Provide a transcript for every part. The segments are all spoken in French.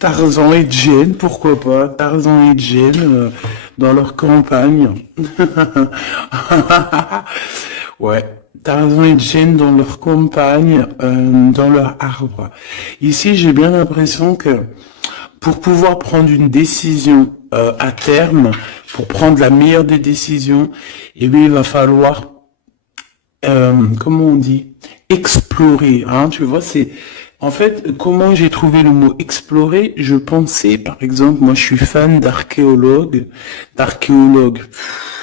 Tarzan et Jane, pourquoi pas? Tarzan et Jane dans leur campagne. Ouais, Tarzan et Jane dans leur campagne, dans leur arbre. Ici, j'ai bien l'impression que pour pouvoir prendre une décision à terme, pour prendre la meilleure des décisions, eh bien, il va falloir, comment on dit, explorer. Hein, tu vois, c'est en fait comment j'ai trouvé le mot explorer. Je pensais, par exemple, moi, je suis fan d'archéologue.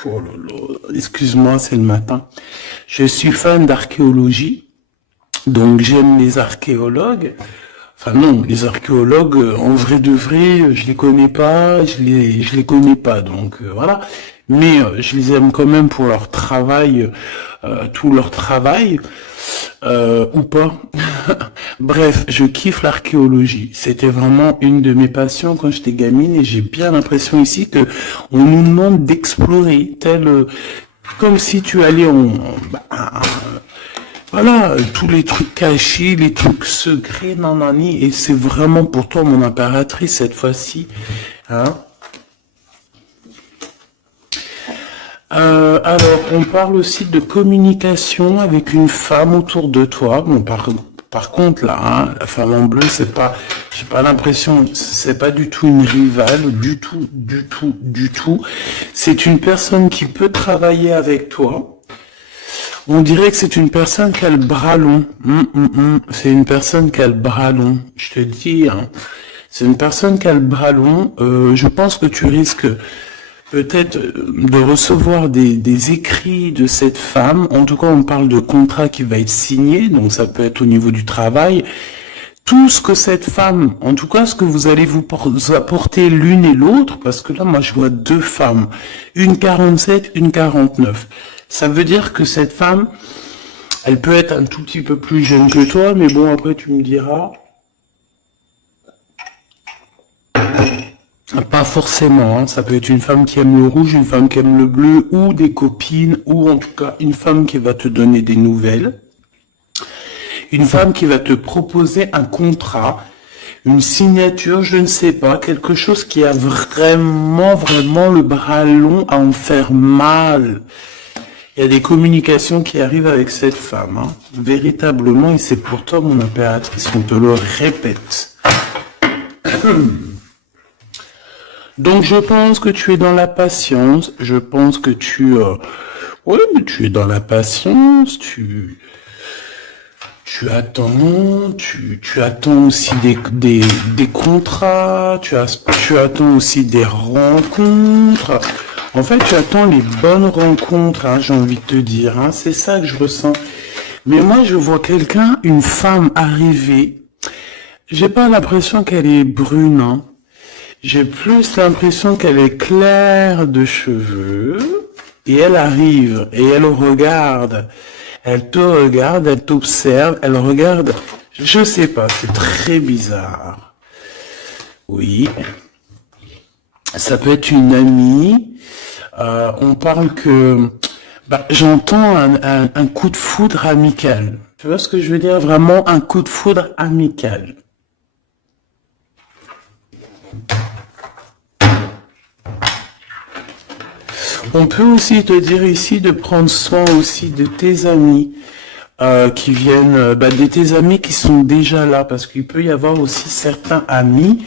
Oh là là, excuse-moi, c'est le matin. Je suis fan d'archéologie, donc j'aime les archéologues. Enfin non, les archéologues, en vrai de vrai, je les connais pas, je les connais pas, donc voilà. Mais je les aime quand même pour leur travail, tout leur travail, ou pas. Bref, je kiffe l'archéologie. C'était vraiment une de mes passions quand j'étais gamine et j'ai bien l'impression ici que on nous demande d'explorer, comme si tu allais voilà, tous les trucs cachés, les trucs secrets, nanani, et c'est vraiment pour toi mon impératrice cette fois-ci, hein. Alors, on parle aussi de communication avec une femme autour de toi. Bon, par contre, là, hein, la femme en bleu, c'est pas, j'ai pas l'impression, c'est pas du tout une rivale, du tout, du tout, du tout. C'est une personne qui peut travailler avec toi. On dirait que c'est une personne qui a le bras long. C'est une personne qui a le bras long. Je te dis, hein. C'est une personne qui a le bras long. Je pense que tu risques peut-être de recevoir des écrits de cette femme. En tout cas, on parle de contrat qui va être signé. Donc, ça peut être au niveau du travail. Tout ce que cette femme, en tout cas, ce que vous allez vous apporter l'une et l'autre, parce que là, moi, je vois deux femmes. Une 47, une 49. Ça veut dire que cette femme, elle peut être un tout petit peu plus jeune que toi, mais bon, après tu me diras. Pas forcément, hein. Ça peut être une femme qui aime le rouge, une femme qui aime le bleu, ou des copines, ou en tout cas une femme qui va te donner des nouvelles. Une femme qui va te proposer un contrat, une signature, je ne sais pas, quelque chose qui a vraiment, vraiment le bras long à en faire mal. Il y a des communications qui arrivent avec cette femme, hein, véritablement, et c'est pour toi, mon impératrice, on te le répète. Donc, je pense que tu es dans la patience, je pense que ouais, mais tu es dans la patience, tu attends, tu attends aussi des contrats, tu attends aussi des rencontres. En fait, tu attends les bonnes rencontres, hein, j'ai envie de te dire, hein, c'est ça que je ressens. Mais moi, je vois quelqu'un, une femme arriver. J'ai pas l'impression qu'elle est brune, hein. J'ai plus l'impression qu'elle est claire de cheveux. Et elle arrive, et elle regarde. Elle te regarde, elle t'observe, elle regarde. Je sais pas, c'est très bizarre. Oui. Ça peut être une amie. On parle que j'entends un coup de foudre amical. Tu vois ce que je veux dire? Vraiment un coup de foudre amical. On peut aussi te dire ici de prendre soin aussi de tes amis qui viennent, de tes amis qui sont déjà là, parce qu'il peut y avoir aussi certains amis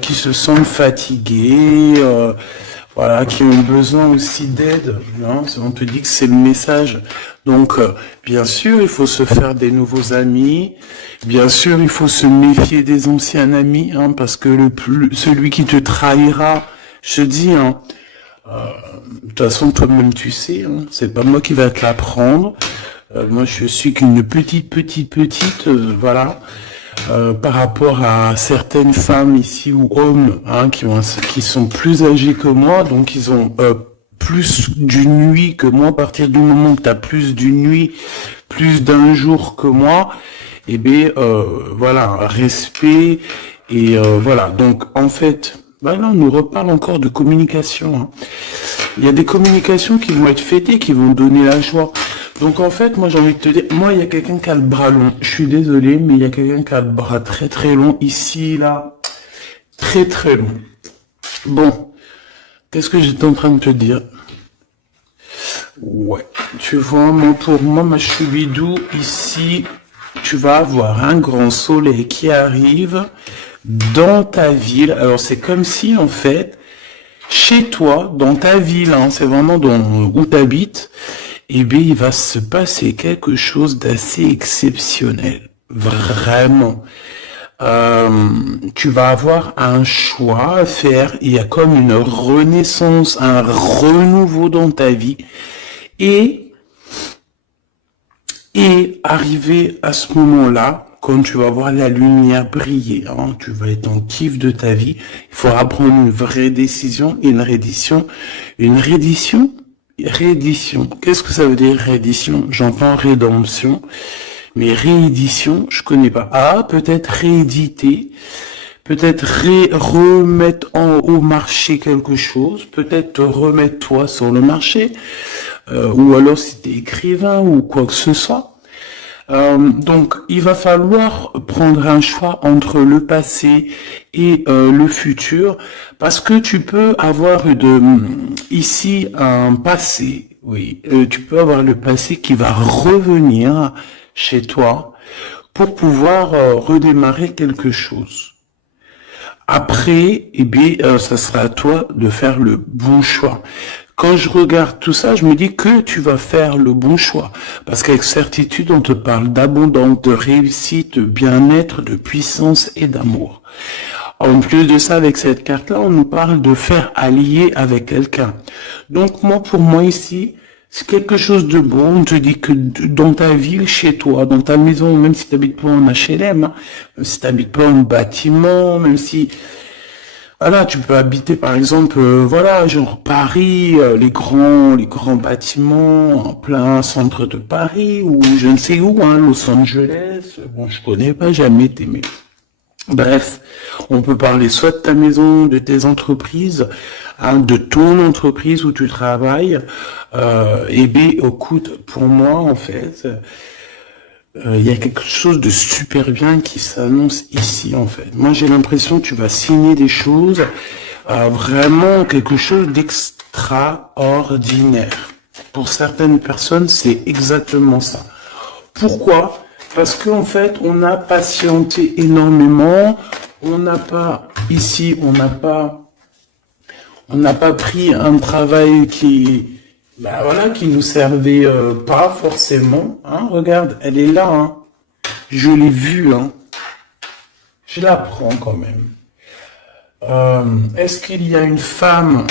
qui se sentent fatigués, voilà, qui ont besoin aussi d'aide. Hein. On te dit que c'est le message. Donc, bien sûr, il faut se faire des nouveaux amis. Bien sûr, il faut se méfier des anciens amis, hein, parce que celui qui te trahira, je te dis, hein, de toute façon, toi-même, tu sais, hein, c'est pas moi qui va te l'apprendre. Moi, je suis qu'une petite, voilà. Par rapport à certaines femmes ici ou hommes, hein, qui sont plus âgés que moi, donc ils ont plus d'une nuit que moi. À partir du moment que tu as plus d'une nuit, plus d'un jour que moi, eh bien, voilà, respect, et voilà. Donc, en fait, là, on nous reparle encore de communication. Hein. Il y a des communications qui vont être fêtées, qui vont donner la joie. Donc en fait, moi j'ai envie de te dire, moi il y a quelqu'un qui a le bras long. Je suis désolé, mais il y a quelqu'un qui a le bras très très long ici, là. très très long. Bon, qu'est-ce que j'étais en train de te dire? Ouais, tu vois, moi, pour moi, ma choubidou, ici, tu vas avoir un grand soleil qui arrive dans ta ville. Alors, c'est comme si, en fait, chez toi, dans ta ville, hein, c'est vraiment où tu habites, eh bien, il va se passer quelque chose d'assez exceptionnel. Vraiment. Tu vas avoir un choix à faire. Il y a comme une renaissance, un renouveau dans ta vie. Et arrivé à ce moment-là, quand tu vas voir la lumière briller, hein, tu vas être en kiff de ta vie, il faudra prendre une vraie décision, une reddition. Une reddition? Réédition. Qu'est-ce que ça veut dire réédition? J'entends rédemption, mais réédition, je connais pas. Ah, peut-être rééditer, peut-être remettre au marché quelque chose, peut-être te remettre toi sur le marché, ou alors si t'es écrivain ou quoi que ce soit. Donc, il va falloir prendre un choix entre le passé et le futur, parce que tu peux avoir ici un passé, oui, tu peux avoir le passé qui va revenir chez toi pour pouvoir redémarrer quelque chose. Après, eh bien, ça sera à toi de faire le bon choix. Quand je regarde tout ça, je me dis que tu vas faire le bon choix. Parce qu'avec certitude, on te parle d'abondance, de réussite, de bien-être, de puissance et d'amour. En plus de ça, avec cette carte-là, on nous parle de faire allier avec quelqu'un. Donc moi, pour moi ici, c'est quelque chose de bon. On te dit que dans ta ville, chez toi, dans ta maison, même si tu n'habites pas en HLM, hein, même si tu n'habites pas en bâtiment, même si... Voilà, tu peux habiter par exemple, voilà, genre Paris, les grands bâtiments en plein centre de Paris ou je ne sais où, hein, Los Angeles. Bon, je connais pas, jamais été, mais bref, on peut parler soit de ta maison, de tes entreprises, hein, de ton entreprise où tu travailles. Et bien, écoute, pour moi, en fait. Il y a quelque chose de super bien qui s'annonce ici, en fait. Moi, j'ai l'impression que tu vas signer des choses, vraiment quelque chose d'extraordinaire. Pour certaines personnes, c'est exactement ça. Pourquoi? Parce qu'en fait, on a patienté énormément. On n'a pas, ici, on n'a pas pris un travail qui nous servait pas forcément. Hein, regarde, elle est là. Hein. Je l'ai vue. Hein. Je la prends quand même. Est-ce qu'il y a une femme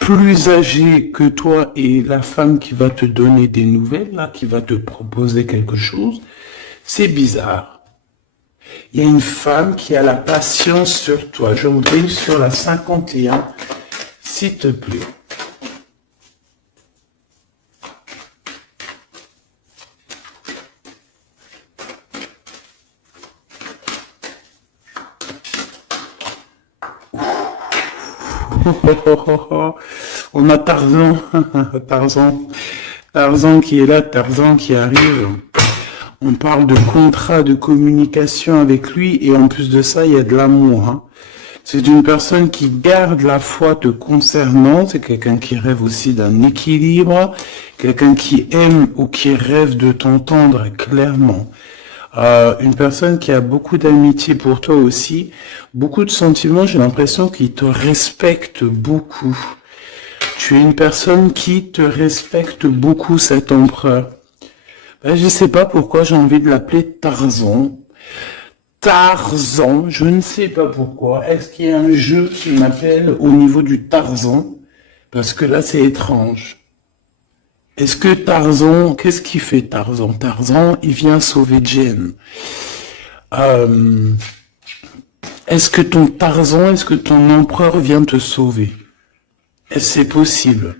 plus âgée que toi et la femme qui va te donner des nouvelles, là, qui va te proposer quelque chose? C'est bizarre. Il y a une femme qui a la patience sur toi. Je voudrais sur la 51, s'il te plaît. On a Tarzan, Tarzan qui est là, Tarzan qui arrive. On parle de contrat de communication avec lui et en plus de ça, il y a de l'amour. Hein. C'est une personne qui garde la foi te concernant, c'est quelqu'un qui rêve aussi d'un équilibre, quelqu'un qui aime ou qui rêve de t'entendre clairement. Une personne qui a beaucoup d'amitié pour toi aussi, beaucoup de sentiments, j'ai l'impression qu'il te respecte beaucoup. Tu es une personne qui te respecte beaucoup, cet empereur. Ben, je sais pas pourquoi j'ai envie de l'appeler Tarzan. Tarzan, je ne sais pas pourquoi. Est-ce qu'il y a un jeu qui m'appelle au niveau du Tarzan? Parce que là, c'est étrange. Est-ce que Tarzan, qu'est-ce qu'il fait Tarzan? Tarzan, il vient sauver Jen. Est-ce que ton Tarzan, est-ce que ton empereur vient te sauver? Est-ce que c'est possible?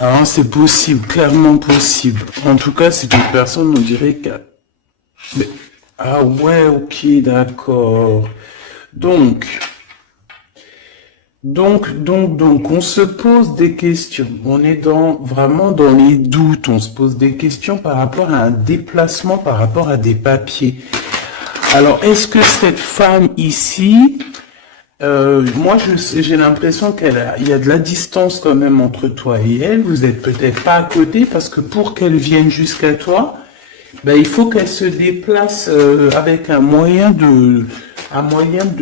Alors, c'est possible, clairement possible. En tout cas, c'est une personne, on dirait que... Mais... Ah ouais, ok, d'accord. Donc, on se pose des questions. On est vraiment dans les doutes. On se pose des questions par rapport à un déplacement, par rapport à des papiers. Alors, est-ce que cette femme ici, Moi, j'ai l'impression il y a de la distance quand même entre toi et elle. Vous êtes peut-être pas à côté parce que pour qu'elle vienne jusqu'à toi, ben, il faut qu'elle se déplace avec un moyen de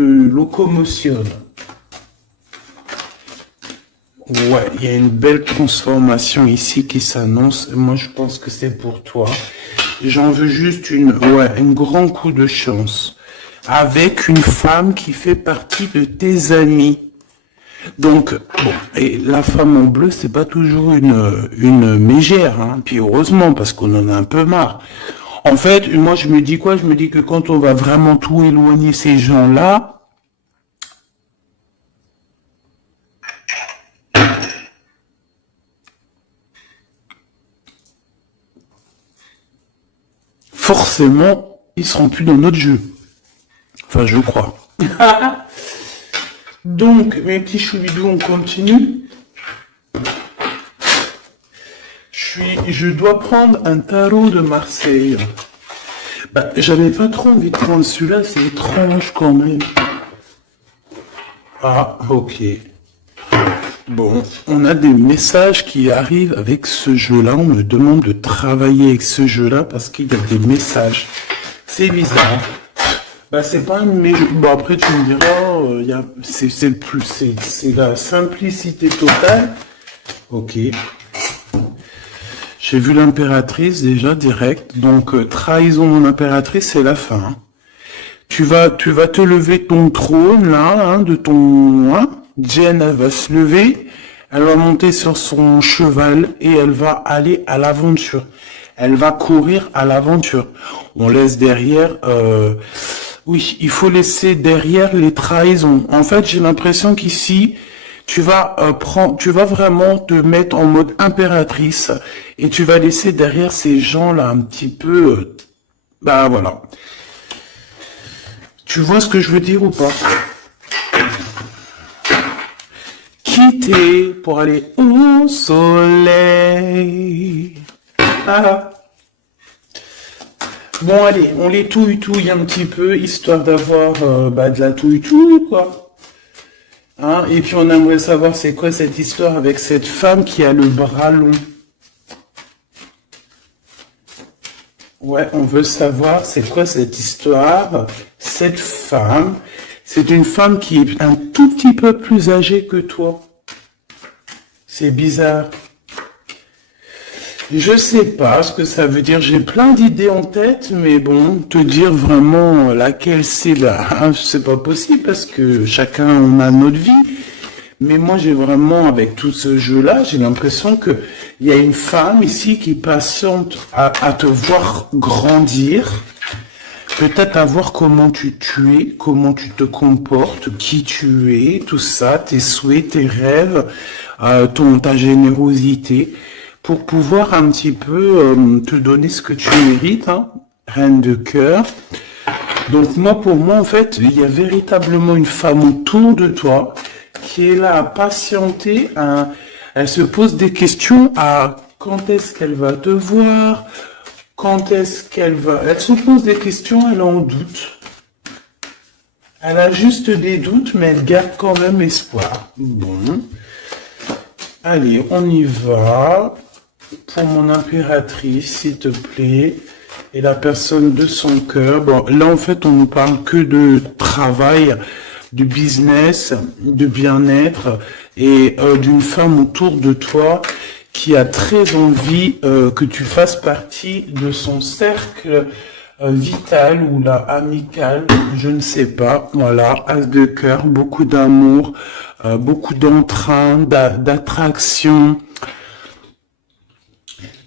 locomotion. Ouais, il y a une belle transformation ici qui s'annonce. Moi, je pense que c'est pour toi. J'en veux juste un grand coup de chance. Avec une femme qui fait partie de tes amis. Donc, bon, et la femme en bleu, c'est pas toujours une mégère, hein. Puis heureusement, parce qu'on en a un peu marre. En fait, moi, je me dis quoi? Je me dis que quand on va vraiment tout éloigner ces gens-là, forcément, ils seront plus dans notre jeu. Enfin, je crois. Donc, mes petits choubidous, on continue. Je dois prendre un tarot de Marseille. Bah, j'avais pas trop envie de prendre celui-là, c'est étrange quand même. Ah, ok. Bon, on a des messages qui arrivent avec ce jeu-là. On me demande de travailler avec ce jeu-là parce qu'il y a des messages. C'est bizarre. Bah, c'est pas un bon, après, tu me diras, c'est la simplicité totale. Ok. J'ai vu l'impératrice déjà direct. Donc, trahison mon impératrice, c'est la fin. Hein. Tu vas te lever de ton trône, là, hein, de ton, hein. Jen, elle va se lever. Elle va monter sur son cheval et elle va aller à l'aventure. Elle va courir à l'aventure. On laisse derrière, oui, il faut laisser derrière les trahisons. En fait, j'ai l'impression qu'ici, tu vas vraiment te mettre en mode impératrice et tu vas laisser derrière ces gens-là un petit peu, bah voilà. Tu vois ce que je veux dire ou pas? Quitter pour aller au soleil. Ah. Bon, allez, on les touille un petit peu, histoire d'avoir de la touille, quoi. Hein, et puis on aimerait savoir c'est quoi cette histoire avec cette femme qui a le bras long. Ouais, on veut savoir c'est quoi cette histoire. Cette femme, c'est une femme qui est un tout petit peu plus âgée que toi. C'est bizarre. Je sais pas ce que ça veut dire. J'ai plein d'idées en tête, mais bon, te dire vraiment laquelle c'est là, hein, c'est pas possible parce que chacun on a notre vie. Mais moi, j'ai vraiment, avec tout ce jeu-là, j'ai l'impression que il y a une femme ici qui patiente à te voir grandir, peut-être à voir comment tu es, comment tu te comportes, qui tu es, tout ça, tes souhaits, tes rêves, ta générosité, pour pouvoir un petit peu te donner ce que tu mérites, hein, reine de cœur. Donc moi, pour moi, en fait, il y a véritablement une femme autour de toi qui est là à patienter, elle se pose des questions à quand est-ce qu'elle va te voir, quand est-ce qu'elle va... Elle se pose des questions, elle est en doute. Elle a juste des doutes, mais elle garde quand même espoir. Bon. Allez, on y va. Pour mon impératrice, s'il te plaît. Et la personne de son cœur. Bon, là, en fait, on ne parle que de travail, de business, de bien-être et d'une femme autour de toi qui a très envie que tu fasses partie de son cercle vital ou là amical, je ne sais pas. Voilà, as de cœur, beaucoup d'amour, beaucoup d'entrain, d'attraction,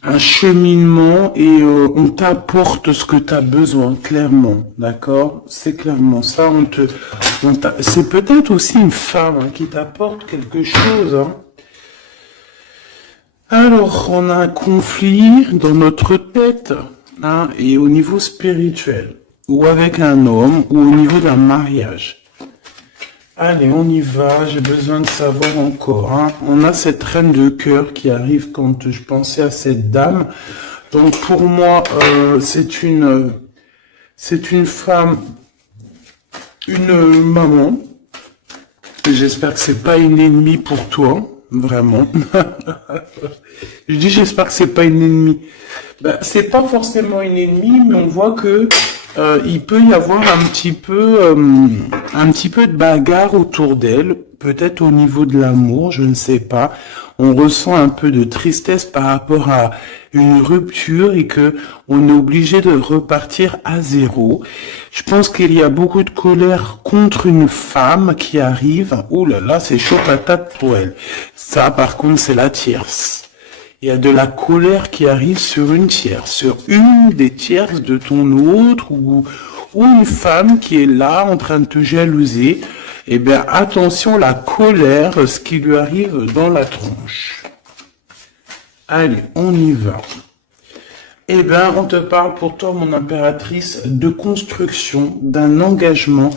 un cheminement et on t'apporte ce que tu as besoin, clairement, d'accord? C'est clairement ça, c'est peut-être aussi une femme hein, qui t'apporte quelque chose. Hein. Alors, on a un conflit dans notre tête hein, et au niveau spirituel, ou avec un homme, ou au niveau d'un mariage. Allez, on y va, j'ai besoin de savoir encore. Hein. On a cette reine de cœur qui arrive quand je pensais à cette dame. Donc pour moi, c'est une femme, une maman, j'espère que c'est pas une ennemie pour toi, vraiment. Je dis j'espère que c'est pas une ennemie. Ben, c'est pas forcément une ennemie, mais on voit que il peut y avoir un petit peu de bagarre autour d'elle, peut-être au niveau de l'amour, je ne sais pas. On ressent un peu de tristesse par rapport à une rupture et que on est obligé de repartir à zéro. Je pense qu'il y a beaucoup de colère contre une femme qui arrive. Ouh là là, c'est chaud patate pour elle. Ça, par contre, c'est la tierce. Il y a de la colère qui arrive sur une tierce, sur une des tierces de ton autre ou une femme qui est là en train de te jalouser. Eh bien, attention, la colère, ce qui lui arrive dans la tronche. Allez, on y va. Eh bien, on te parle pour toi, mon impératrice, de construction, d'un engagement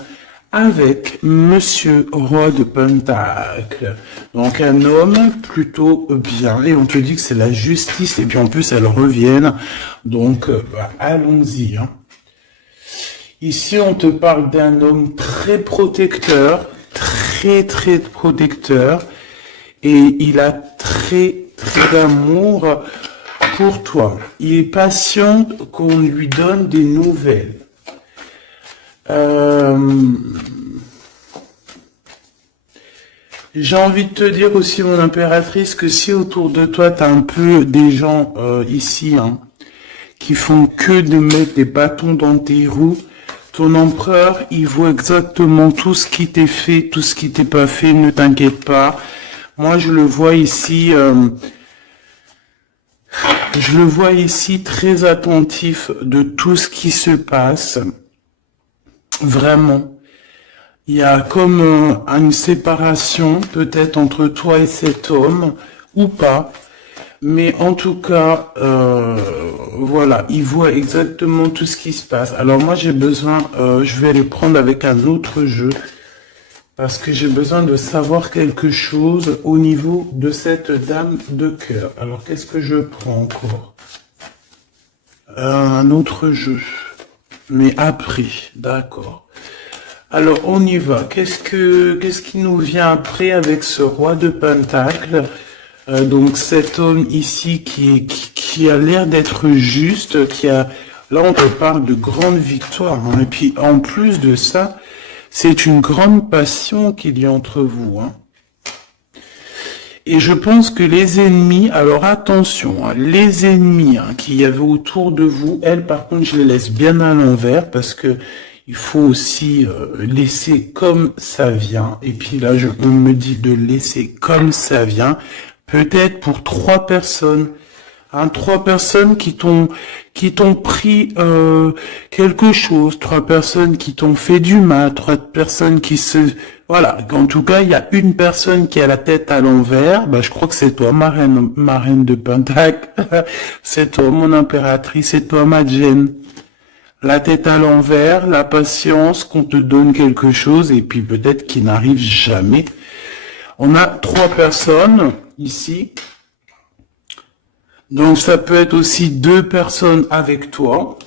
avec Monsieur Roi de Pentacle. Donc un homme plutôt bien. Et on te dit que c'est la justice. Et puis en plus, elles reviennent. Donc, allons-y. Hein. Ici, on te parle d'un homme très protecteur. Très, très protecteur. Et il a très, très d'amour pour toi. Il est patient qu'on lui donne des nouvelles. J'ai envie de te dire aussi, mon impératrice, que si autour de toi, tu as un peu des gens ici hein, qui font que de mettre des bâtons dans tes roues, ton empereur, il voit exactement tout ce qui t'est fait, tout ce qui t'est pas fait, ne t'inquiète pas. Moi, je le vois ici... je le vois ici très attentif de tout ce qui se passe. Vraiment. Il y a comme une séparation peut-être entre toi et cet homme, ou pas. Mais en tout cas, voilà, il voit exactement tout ce qui se passe. Alors moi j'ai besoin, je vais les prendre avec un autre jeu. Parce que j'ai besoin de savoir quelque chose au niveau de cette dame de cœur. Alors, qu'est-ce que je prends encore? Un autre jeu. Mais après, d'accord. Alors, on y va. Qu'est-ce qui nous vient après avec ce roi de Pentacle? Donc, cet homme ici qui a l'air d'être juste, là, on te parle de grande victoire. Hein. Et puis, en plus de ça, c'est une grande passion qu'il y a entre vous. Hein. Et je pense que les ennemis, alors attention, hein, les ennemis hein, qu'il y avait autour de vous, elles par contre je les laisse bien à l'envers parce que il faut aussi laisser comme ça vient. Et puis là on me dit de laisser comme ça vient, peut-être pour 3 personnes. Hein, 3 personnes qui t'ont pris quelque chose, 3 personnes qui t'ont fait du mal, 3 personnes qui voilà, en tout cas, il y a une personne qui a la tête à l'envers, je crois que c'est toi, ma reine de Pentacle, c'est toi, mon impératrice, c'est toi, ma Jen. La tête à l'envers, la patience, qu'on te donne quelque chose, et puis peut-être qu'il n'arrive jamais. On a 3 personnes, ici. Donc, ça peut être aussi 2 personnes avec toi.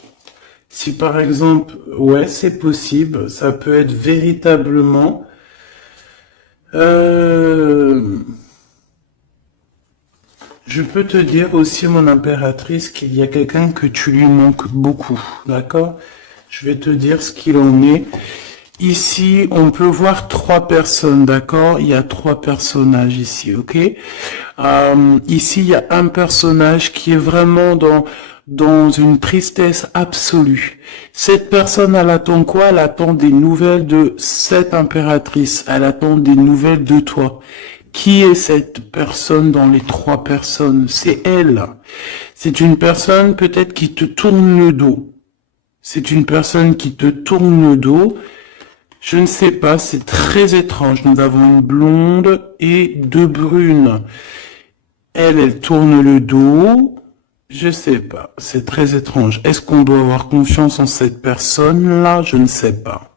Si par exemple, ouais, c'est possible, ça peut être véritablement... Je peux te dire aussi, mon impératrice, qu'il y a quelqu'un que tu lui manques beaucoup, d'accord? Je vais te dire ce qu'il en est. Ici, on peut voir 3 personnes, d'accord? Il y a 3 personnages ici, ok? Ici, il y a un personnage qui est vraiment dans une tristesse absolue. Cette personne, elle attend quoi? Elle attend des nouvelles de cette impératrice. Elle attend des nouvelles de toi. Qui est cette personne dans les 3 personnes? C'est elle. C'est une personne peut-être qui te tourne le dos. C'est une personne qui te tourne le dos. Je ne sais pas, c'est très étrange. Nous avons une blonde et 2 brunes. Elle tourne le dos. Je sais pas, c'est très étrange. Est-ce qu'on doit avoir confiance en cette personne-là? Je ne sais pas.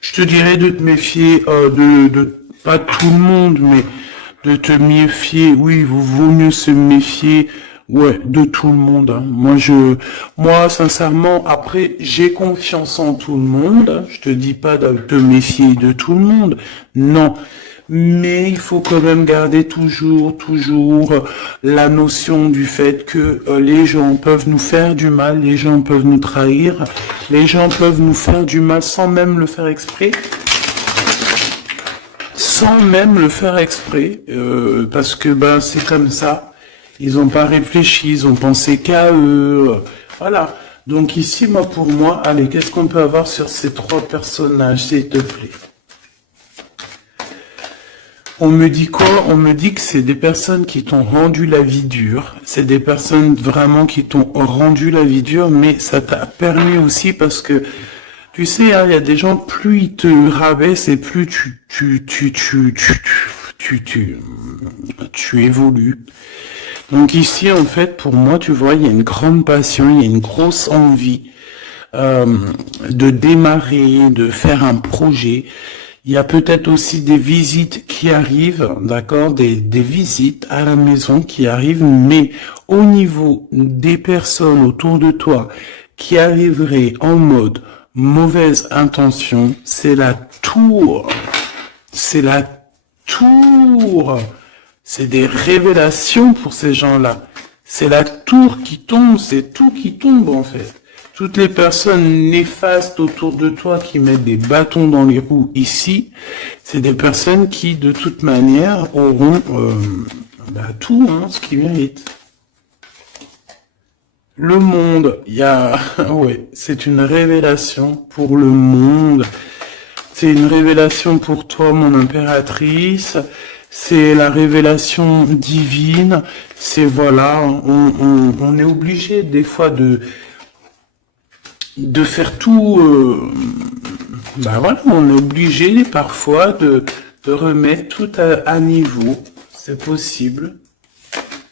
Je te dirais de te méfier, pas tout le monde, mais de te méfier. Oui, vaut mieux se méfier Ouais, de tout le monde, hein. Moi, sincèrement, après, j'ai confiance en tout le monde. Je te dis pas de te méfier de tout le monde. Non. Mais il faut quand même garder toujours la notion du fait que les gens peuvent nous faire du mal, les gens peuvent nous trahir, les gens peuvent nous faire du mal sans même le faire exprès, parce que ben c'est comme ça. Ils ont pas réfléchi, ils ont pensé qu'à eux. Voilà. Donc ici, moi, pour moi, allez, qu'est-ce qu'on peut avoir sur ces trois personnages, s'il te plaît? On me dit quoi? On me dit que c'est des personnes qui t'ont rendu la vie dure. C'est des personnes vraiment qui t'ont rendu la vie dure, mais ça t'a permis aussi parce que, tu sais, hein, il y a des gens, plus ils te rabaissent et plus tu évolues. Donc ici, en fait, pour moi, tu vois, il y a une grande passion, il y a une grosse envie euh, de démarrer, de faire un projet. Il y a peut-être aussi des visites qui arrivent, d'accord, des visites à la maison qui arrivent, mais au niveau des personnes autour de toi qui arriveraient en mode mauvaise intention, c'est la tour. C'est la tour. C'est des révélations pour ces gens-là. C'est la tour qui tombe, c'est tout qui tombe en fait. Toutes les personnes néfastes autour de toi qui mettent des bâtons dans les roues ici, c'est des personnes qui de toute manière auront tout ce qu'ils méritent. Le monde, il y a... ouais, c'est une révélation pour le monde. C'est une révélation pour toi, mon impératrice. C'est la révélation divine. C'est voilà, on est obligé des fois de faire tout. Voilà, on est obligé parfois de remettre tout à niveau. C'est possible.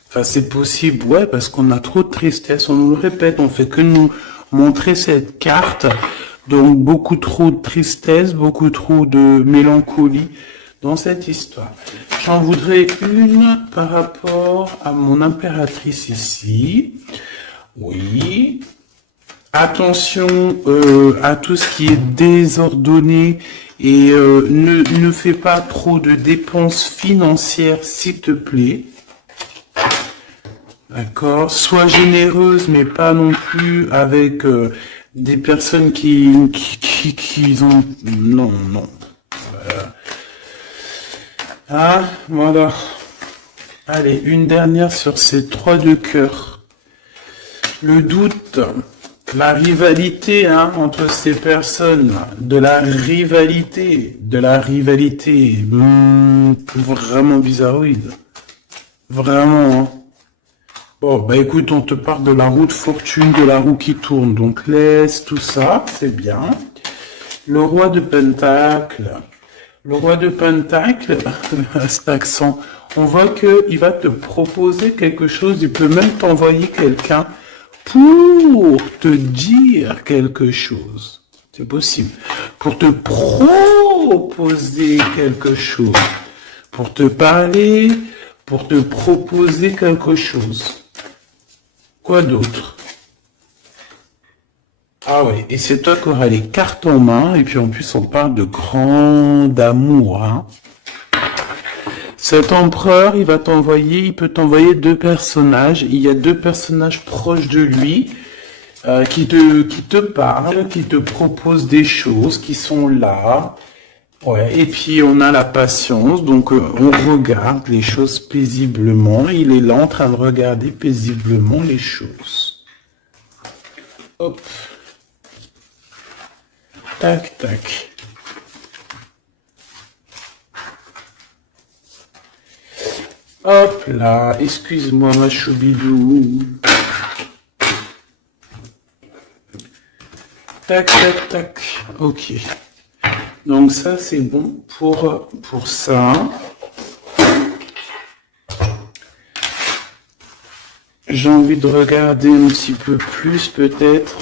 Enfin, c'est possible, ouais, parce qu'on a trop de tristesse. On nous le répète, on fait que nous montrer cette carte. Donc, beaucoup trop de tristesse, beaucoup trop de mélancolie dans cette histoire. J'en voudrais une par rapport à mon impératrice ici. Oui. Attention à tout ce qui est désordonné et ne fais pas trop de dépenses financières, s'il te plaît. D'accord. Sois généreuse, mais pas non plus avec des personnes qui ont... Non, non. Ah, voilà. Allez, une dernière sur ces trois de cœur. Le doute, la rivalité entre ces personnes, de la rivalité, vraiment bizarroïde. Vraiment, hein. Bon, bah écoute, on te parle de la roue de fortune, de la roue qui tourne, donc laisse tout ça, c'est bien. Le roi de Pentacle. Le roi de Pentacle, cet accent, on voit qu'il va te proposer quelque chose, il peut même t'envoyer quelqu'un pour te dire quelque chose. C'est possible. Pour te proposer quelque chose. Pour te parler, pour te proposer quelque chose. Quoi d'autre? Ah ouais, et c'est toi qui auras les cartes en main, et puis en plus on parle de grand amour, hein. Cet empereur, il peut t'envoyer deux personnages. Il y a deux personnages proches de lui qui te parlent, qui te proposent des choses, qui sont là. Ouais. Et puis on a la patience, donc on regarde les choses paisiblement. Il est là en train de regarder paisiblement les choses. Hop. Tac, tac. Hop là, excuse-moi ma choubidou. Tac, tac, tac. Ok. Donc ça, c'est bon pour ça. J'ai envie de regarder un petit peu plus peut-être.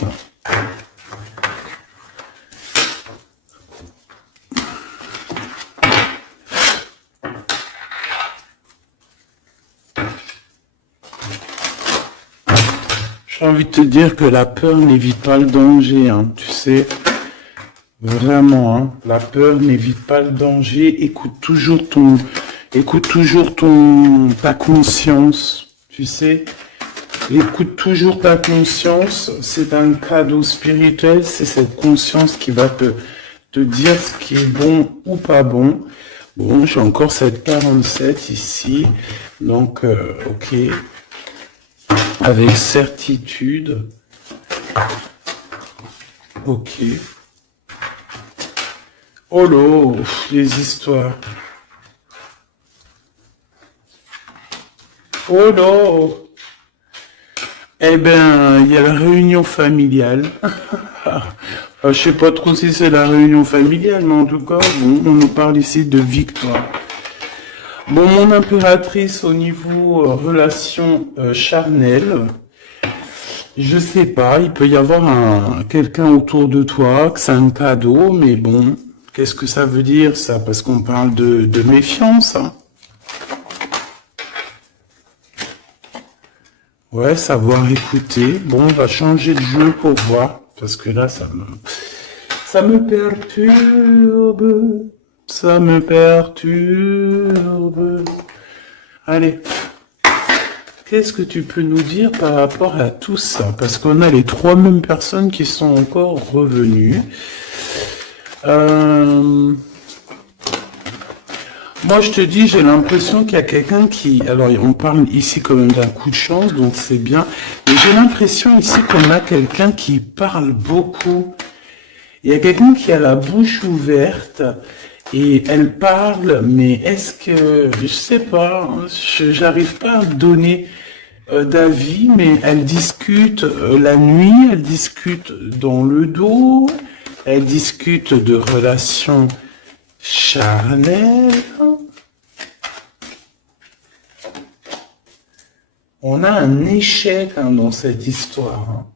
J'ai envie de te dire que la peur n'évite pas le danger, hein, tu sais. Vraiment, hein, la peur n'évite pas le danger. Écoute toujours ta conscience, tu sais. Écoute toujours ta conscience. C'est un cadeau spirituel. C'est cette conscience qui va te dire ce qui est bon ou pas bon. Bon, j'ai encore cette 47 ici. Donc, ok. Avec certitude. Ok. Oh là, les histoires. Oh là. Eh ben, il y a la réunion familiale. Je sais pas trop si c'est la réunion familiale, mais en tout cas, bon, on nous parle ici de victoire. Bon, mon impératrice au niveau relation charnelle, je sais pas, il peut y avoir quelqu'un autour de toi, que c'est un cadeau, mais bon, qu'est-ce que ça veut dire ça? Parce qu'on parle de méfiance, hein. Ouais, savoir écouter. Bon, on va changer de jeu pour voir, parce que là, ça me perturbe. Ça me perturbe. Allez. Qu'est-ce que tu peux nous dire par rapport à tout ça? Parce qu'on a les trois mêmes personnes qui sont encore revenues. Moi, je te dis, j'ai l'impression qu'il y a quelqu'un qui... Alors, on parle ici quand même d'un coup de chance, donc c'est bien. Mais j'ai l'impression ici qu'on a quelqu'un qui parle beaucoup. Il y a quelqu'un qui a la bouche ouverte et elle parle, mais est-ce que... Je sais pas, j'arrive pas à donner d'avis, mais elle discute la nuit, elle discute dans le dos, elle discute de relations charnelles. On a un échec dans cette histoire.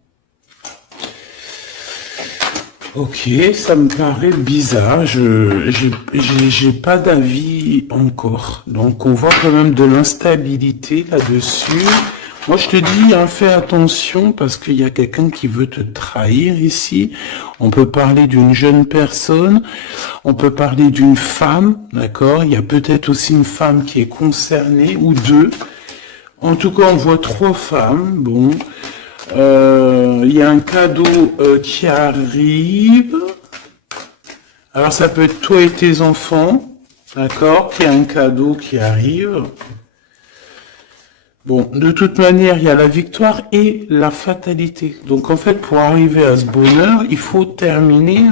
Ok, ça me paraît bizarre. J'ai pas d'avis encore. Donc on voit quand même de l'instabilité là-dessus. Moi je te dis, hein, fais attention parce qu'il y a quelqu'un qui veut te trahir ici. On peut parler d'une jeune personne, on peut parler d'une femme, d'accord? Il y a peut-être aussi une femme qui est concernée ou deux. En tout cas, on voit trois femmes. Bon, il y a un cadeau qui arrive. Alors ça peut être toi et tes enfants, d'accord? Il y a un cadeau qui arrive. Bon, de toute manière, il y a la victoire et la fatalité. Donc, en fait, pour arriver à ce bonheur, il faut terminer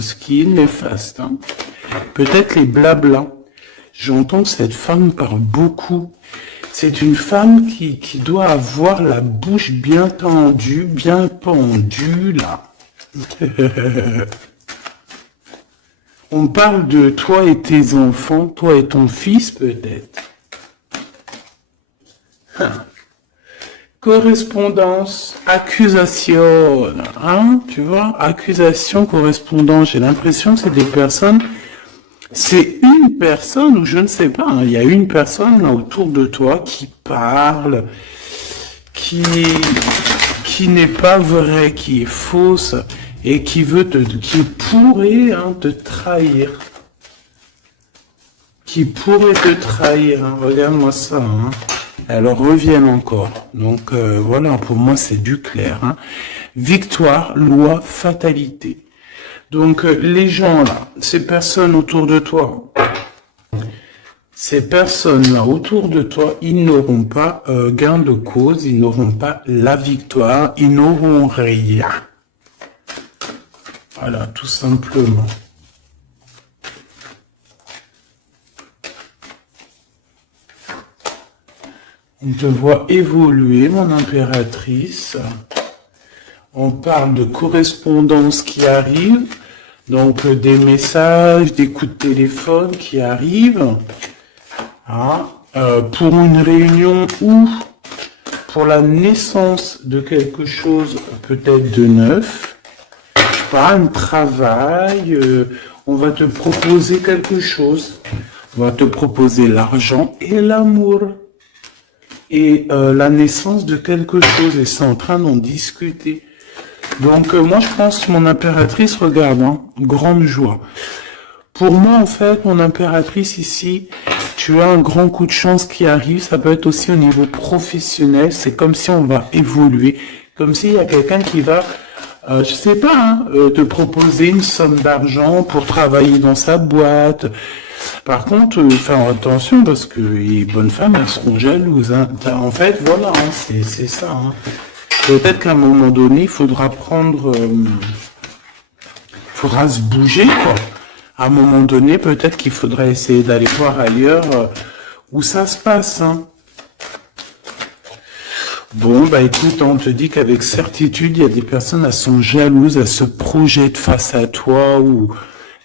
ce qui est néfaste. Hein. Peut-être les blablas. J'entends que cette femme parle beaucoup. C'est une femme qui doit avoir la bouche bien tendue, bien pendue, là. On parle de toi et tes enfants, toi et ton fils, peut-être. Correspondance, accusation, hein, tu vois, accusation, correspondance, j'ai l'impression que c'est des personnes, c'est une personne, ou je ne sais pas, hein, il y a une personne là autour de toi qui parle, qui n'est pas vraie, qui est fausse, et qui pourrait te trahir. Qui pourrait te trahir, hein, regarde-moi ça, hein. Alors reviennent encore. Donc voilà, pour moi c'est du clair. Hein. Victoire, loi, fatalité. Donc les gens là, ces personnes autour de toi, ces personnes là autour de toi, ils n'auront pas gain de cause, ils n'auront pas la victoire, ils n'auront rien. Voilà, tout simplement. On te voit évoluer, mon impératrice. On parle de correspondance qui arrive, donc des messages, des coups de téléphone qui arrivent. Hein, pour une réunion ou pour la naissance de quelque chose peut-être de neuf. Je sais pas, un travail, on va te proposer quelque chose. On va te proposer l'argent et l'amour. et la naissance de quelque chose, et c'est en train d'en discuter. Donc moi je pense, mon impératrice, regarde, hein, grande joie. Pour moi en fait, mon impératrice ici, tu as un grand coup de chance qui arrive, ça peut être aussi au niveau professionnel, c'est comme si on va évoluer, comme s'il y a quelqu'un qui va, je sais pas, hein, te proposer une somme d'argent pour travailler dans sa boîte. Par contre, faire attention parce que les bonnes femmes, elles seront jalouses. Hein. En fait, voilà, hein, c'est ça. Hein. Peut-être qu'à un moment donné, il faudra faudra se bouger, quoi. À un moment donné, peut-être qu'il faudra essayer d'aller voir ailleurs où ça se passe. Hein. Bon, bah écoute, on te dit qu'avec certitude, il y a des personnes, elles sont jalouses, elles se projettent face à toi, ou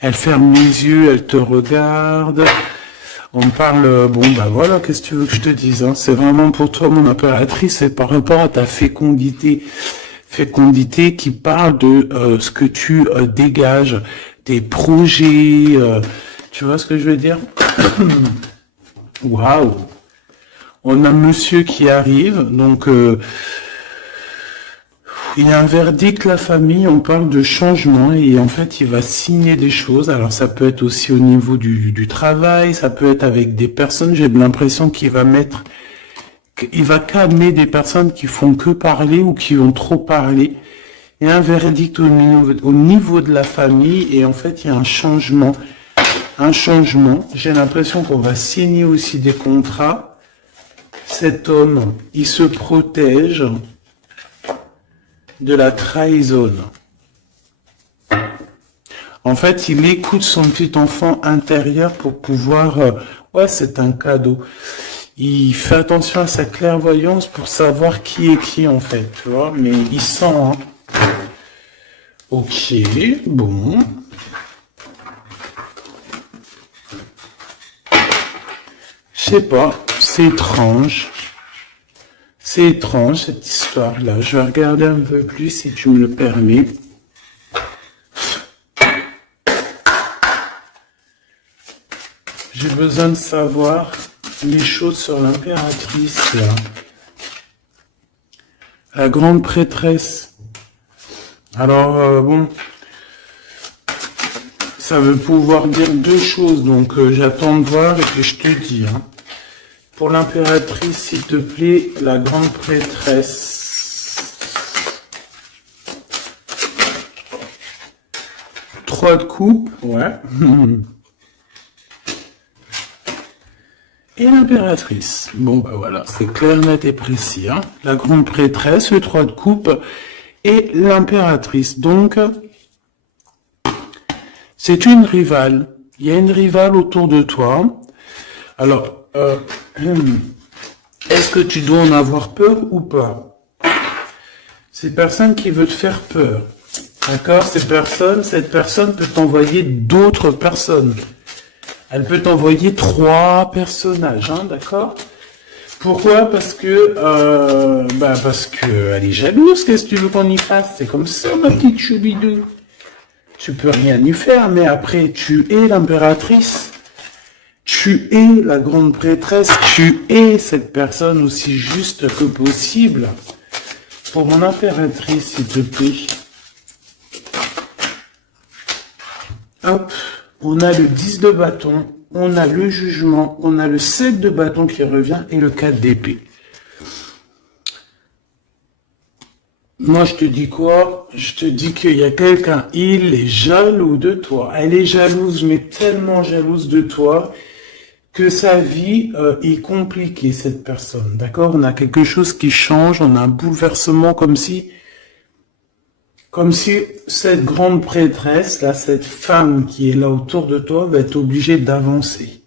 elles ferment les yeux, elles te regardent. On parle, bon, bah voilà, qu'est-ce que tu veux que je te dise, hein? C'est vraiment pour toi, mon impératrice, c'est par rapport à ta fécondité. Fécondité qui parle de ce que tu dégages, tes projets, tu vois ce que je veux dire? Waouh! On a monsieur qui arrive, donc il y a un verdict, la famille, on parle de changement et en fait il va signer des choses. Alors ça peut être aussi au niveau du travail, ça peut être avec des personnes, j'ai l'impression qu'il va calmer des personnes qui font que parler ou qui ont trop parlé. Il y a un verdict au niveau de la famille et en fait il y a un changement. J'ai l'impression qu'on va signer aussi des contrats. Cet homme, il se protège de la trahison. En fait, il écoute son petit enfant intérieur pour pouvoir... ouais, c'est un cadeau. Il fait attention à sa clairvoyance pour savoir qui est qui, en fait, tu vois. Mais il sent, hein. Ok, bon. Je sais pas, c'est étrange. C'est étrange, cette histoire-là. Je vais regarder un peu plus, si tu me le permets. J'ai besoin de savoir les choses sur l'impératrice, là. La grande prêtresse. Alors, bon, ça veut pouvoir dire deux choses, donc j'attends de voir et que je te dis. Hein. Pour l'impératrice, s'il te plaît, la grande prêtresse. 3 de coupe, ouais. Et l'impératrice. Bon, bah voilà, c'est clair, net et précis. Hein. La grande prêtresse, le 3 de coupe et l'impératrice. Donc, c'est une rivale. Il y a une rivale autour de toi. Alors, est-ce que tu dois en avoir peur ou pas? Ces personnes qui veulent te faire peur. D'accord? Cette personne peut t'envoyer d'autres personnes. Elle peut t'envoyer 3 personnages, hein, d'accord? Pourquoi? Parce que elle est jalouse. Qu'est-ce que tu veux qu'on y fasse? C'est comme ça, ma petite choubidou. Tu peux rien y faire, mais après, tu es l'impératrice. Tu es la grande prêtresse. Tu es cette personne aussi juste que possible. Pour mon impératrice, s'il te plaît. Hop. On a le 10 de bâton, on a le jugement, on a le 7 de bâton qui revient et le 4 d'épée. Moi, je te dis quoi? Je te dis qu'il y a quelqu'un, il est jaloux de toi. Elle est jalouse, mais tellement jalouse de toi que sa vie est compliquée, cette personne. D'accord? On a quelque chose qui change, on a un bouleversement comme si cette grande prêtresse, là, cette femme qui est là autour de toi, va être obligée d'avancer.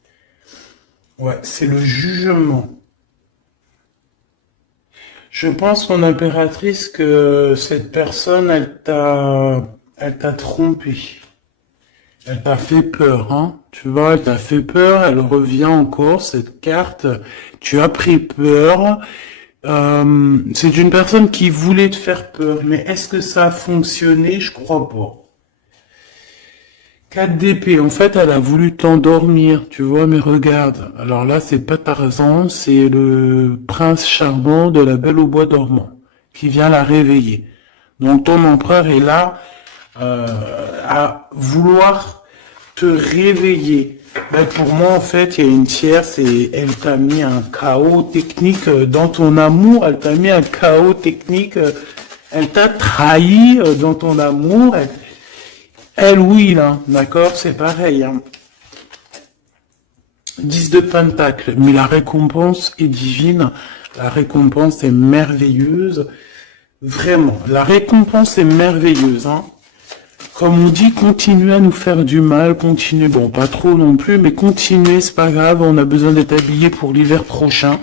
Ouais, c'est le jugement. Je pense, mon impératrice, que cette personne, elle t'a trompé. Elle t'a fait peur, hein. Tu vois, elle t'a fait peur, elle revient encore, cette carte. Tu as pris peur. C'est une personne qui voulait te faire peur, mais est-ce que ça a fonctionné? Je crois pas. 4 d'épée, en fait, elle a voulu t'endormir, tu vois, mais regarde. Alors là, c'est pas Tarzan, c'est le prince charmant de la Belle au bois dormant, qui vient la réveiller. Donc ton empereur est là à vouloir te réveiller. Ben, pour moi, en fait, il y a une tierce et elle t'a mis un chaos technique dans ton amour, elle t'a mis un chaos technique, elle t'a trahi dans ton amour, elle, oui, là, d'accord, c'est pareil. Hein. 10 de pentacle, mais la récompense est divine, la récompense est merveilleuse, vraiment, la récompense est merveilleuse. Hein. Comme on dit, continuez à nous faire du mal, continuez, bon, pas trop non plus, mais continuez, c'est pas grave, on a besoin d'être habillés pour l'hiver prochain.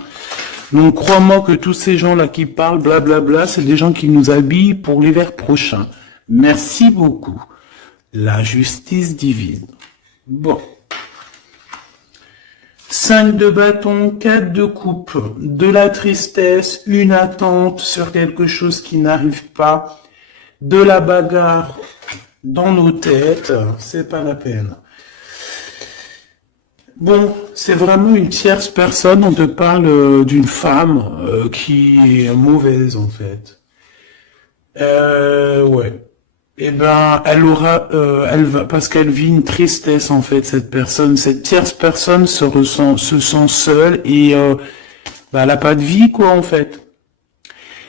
Donc crois-moi que tous ces gens-là qui parlent, blablabla, c'est des gens qui nous habillent pour l'hiver prochain. Merci beaucoup. La justice divine. Bon. 5 de bâton, 4 de coupe, de la tristesse, une attente sur quelque chose qui n'arrive pas, de la bagarre dans nos têtes, c'est pas la peine. Bon, c'est vraiment une tierce personne, on te parle d'une femme qui est mauvaise en fait. Ouais. Eh ben, elle va, parce qu'elle vit une tristesse en fait, cette personne, cette tierce personne se sent seule et bah, elle a pas de vie quoi en fait.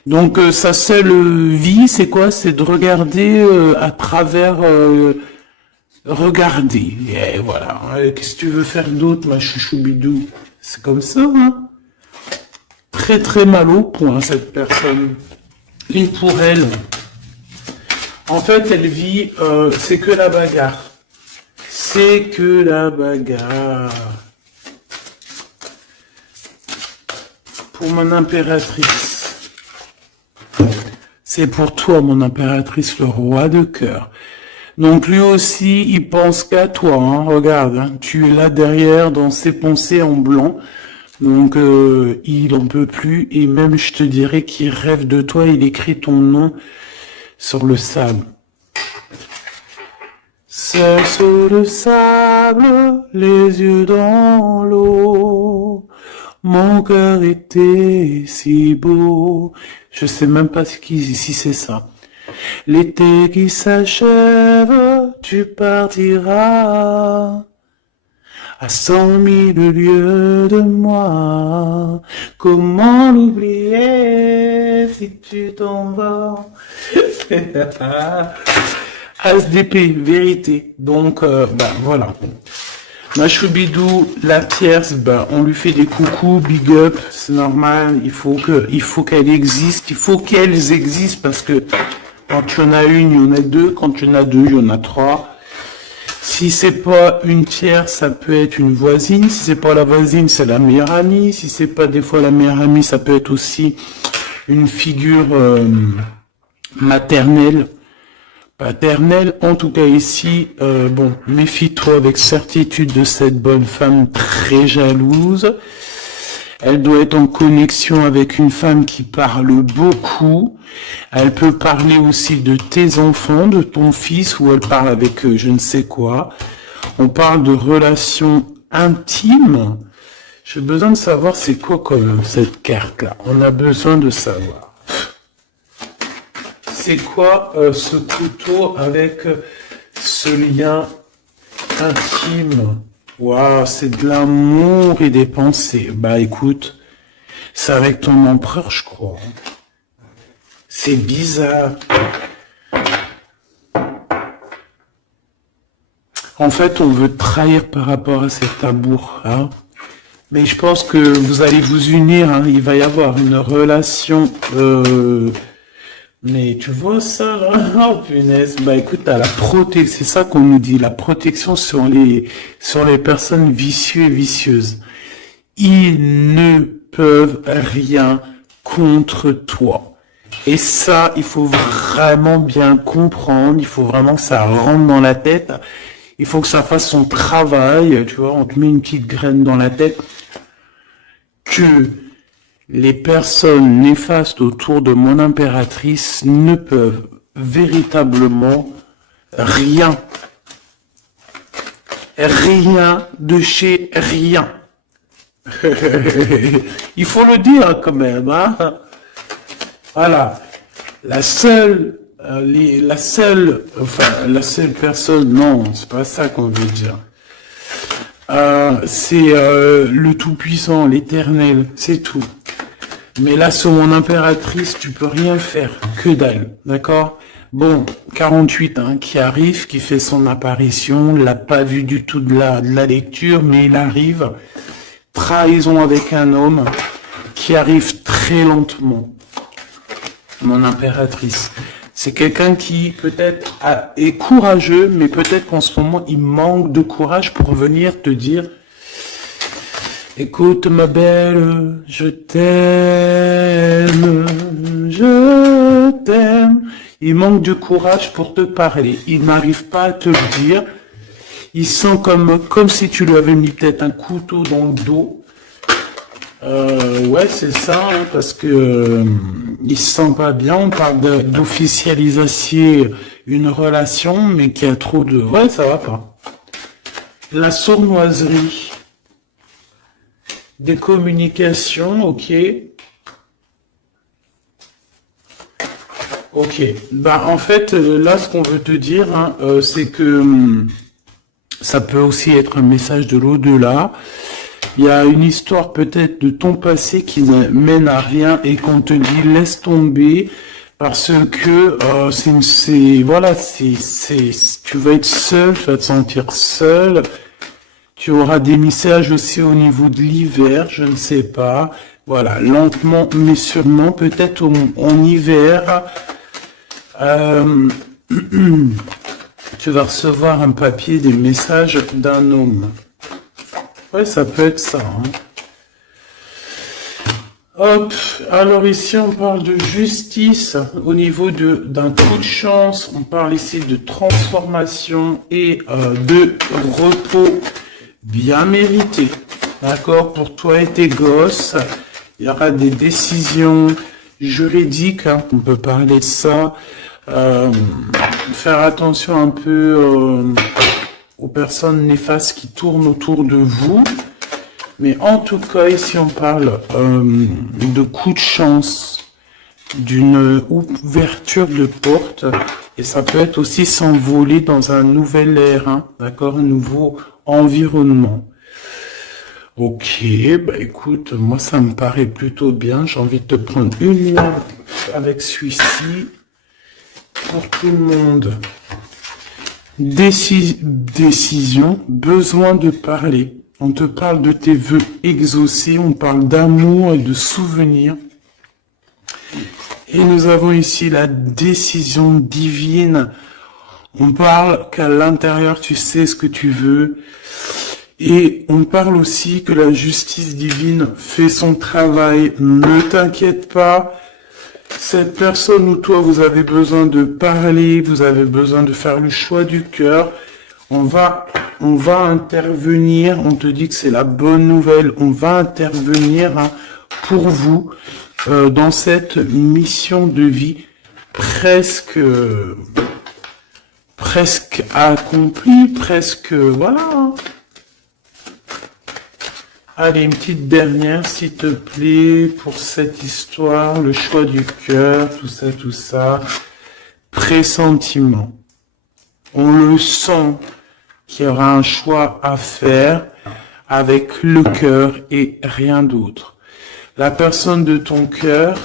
Donc sa seule vie, c'est quoi? C'est de regarder à travers, regarder. Et voilà. Qu'est-ce que tu veux faire d'autre, ma chouchou bidou? C'est comme ça, hein. Très très mal au point cette personne. Et pour elle. En fait, elle vit, c'est que la bagarre. C'est que la bagarre. Pour mon impératrice. C'est pour toi, mon impératrice, le roi de cœur. Donc lui aussi, il pense qu'à toi. Hein. Regarde, hein, tu es là derrière dans ses pensées en blanc. Donc il en peut plus. Et même, je te dirais qu'il rêve de toi. Il écrit ton nom sur le sable. Seul sur le sable, les yeux dans l'eau, mon cœur était si beau. Je sais même pas si c'est ça. L'été qui s'achève, tu partiras à 100 000 lieues de moi. Comment l'oublier si tu t'en vas? As d'épée, vérité. Donc, voilà. Ma choubidou, la tierce, on lui fait des coucous, big up, c'est normal. Il faut qu'elle existe. Il faut qu'elles existent parce que quand tu en as une, il y en a deux. Quand tu en as deux, il y en a trois. Si c'est pas une tierce, ça peut être une voisine. Si c'est pas la voisine, c'est la meilleure amie. Si c'est pas des fois la meilleure amie, ça peut être aussi une figure maternelle. Paternelle, en tout cas ici, bon, méfie-toi avec certitude de cette bonne femme très jalouse. Elle doit être en connexion avec une femme qui parle beaucoup. Elle peut parler aussi de tes enfants, de ton fils, ou elle parle avec je ne sais quoi. On parle de relations intimes. J'ai besoin de savoir c'est quoi comme cette carte-là. On a besoin de savoir. C'est quoi ce couteau avec ce lien intime? Waouh, c'est de l'amour et des pensées. Bah écoute, c'est avec ton empereur, je crois. C'est bizarre. En fait, on veut te trahir par rapport à cet amour. Hein. Mais je pense que vous allez vous unir. Hein. Il va y avoir une relation... Mais tu vois ça là? Oh punaise, bah écoute, t'as la protection, c'est ça qu'on nous dit, la protection sur les personnes vicieuses et vicieuses. Ils ne peuvent rien contre toi. Et ça, il faut vraiment bien comprendre, il faut vraiment que ça rentre dans la tête, il faut que ça fasse son travail, tu vois, on te met une petite graine dans la tête, que les personnes néfastes autour de mon impératrice ne peuvent véritablement rien Rien de chez rien. Il faut le dire quand même, hein. Voilà. La seule personne, non, c'est pas ça qu'on veut dire. C'est le Tout-Puissant, l'Éternel, c'est tout. Mais là, sur mon impératrice, tu peux rien faire, que dalle, d'accord? Bon, 48, hein, qui arrive, qui fait son apparition, l'a pas vu du tout de la lecture, mais il arrive. Trahison avec un homme qui arrive très lentement. Mon impératrice. C'est quelqu'un qui peut-être est courageux, mais peut-être qu'en ce moment, il manque de courage pour venir te dire écoute ma belle, je t'aime, je t'aime. Il manque de courage pour te parler. Il n'arrive pas à te le dire. Il sent comme si tu lui avais mis peut-être un couteau dans le dos. Ouais, c'est ça, hein, parce que il se sent pas bien. On parle d'officialiser une relation, mais qui a trop de... Ouais, ça va pas. La sournoiserie. Des communications, ok. Ok. Bah, en fait, là, ce qu'on veut te dire, hein, c'est que ça peut aussi être un message de l'au-delà. Il y a une histoire peut-être de ton passé qui ne mène à rien et qu'on te dit laisse tomber parce que tu vas être seul, tu vas te sentir seul. Tu auras des messages aussi au niveau de l'hiver, je ne sais pas. Voilà, lentement mais sûrement, peut-être en hiver. Tu vas recevoir un papier, des messages d'un homme. Ouais, ça peut être ça. Hein. Hop, alors ici on parle de justice au niveau d'un coup de chance. On parle ici de transformation et de repos bien mérité. D'accord, pour toi et tes gosses. Il y aura des décisions juridiques. Hein, on peut parler de ça. Faire attention un peu aux personnes néfastes qui tournent autour de vous. Mais en tout cas, ici, on parle de coup de chance, d'une ouverture de porte. Et ça peut être aussi s'envoler dans un nouvel air, hein, d'accord, un nouveau environnement. Ok, bah écoute, moi, ça me paraît plutôt bien. J'ai envie de te prendre une ligne avec celui-ci pour tout le monde. Décision, besoin de parler. On te parle de tes vœux exaucés, on parle d'amour et de souvenirs. Et nous avons ici la décision divine. On parle qu'à l'intérieur, tu sais ce que tu veux. Et on parle aussi que la justice divine fait son travail. Ne t'inquiète pas. Cette personne ou toi, vous avez besoin de parler, vous avez besoin de faire le choix du cœur. On va intervenir, on te dit que c'est la bonne nouvelle, on va intervenir hein, pour vous dans cette mission de vie presque accomplie, presque, voilà. Hein. Allez, une petite dernière, s'il te plaît, pour cette histoire, le choix du cœur, tout ça. Pressentiment. On le sent qu'il y aura un choix à faire avec le cœur et rien d'autre. La personne de ton cœur,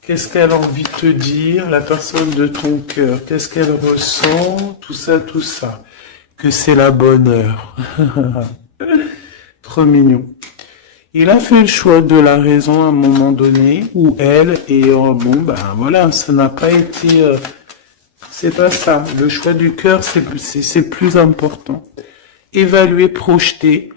qu'est-ce qu'elle a envie de te dire? La personne de ton cœur, qu'est-ce qu'elle ressent? Tout ça. Que c'est la bonne heure. Trop mignon. Il a fait le choix de la raison à un moment donné, ou elle, et bon, ben voilà, ça n'a pas été... c'est pas ça. Le choix du cœur, c'est plus important. Évaluer, projeter,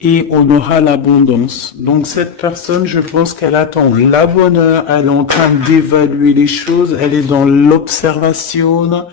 et on aura l'abondance. Donc cette personne, je pense qu'elle attend la bonne heure, elle est en train d'évaluer les choses, elle est dans l'observation,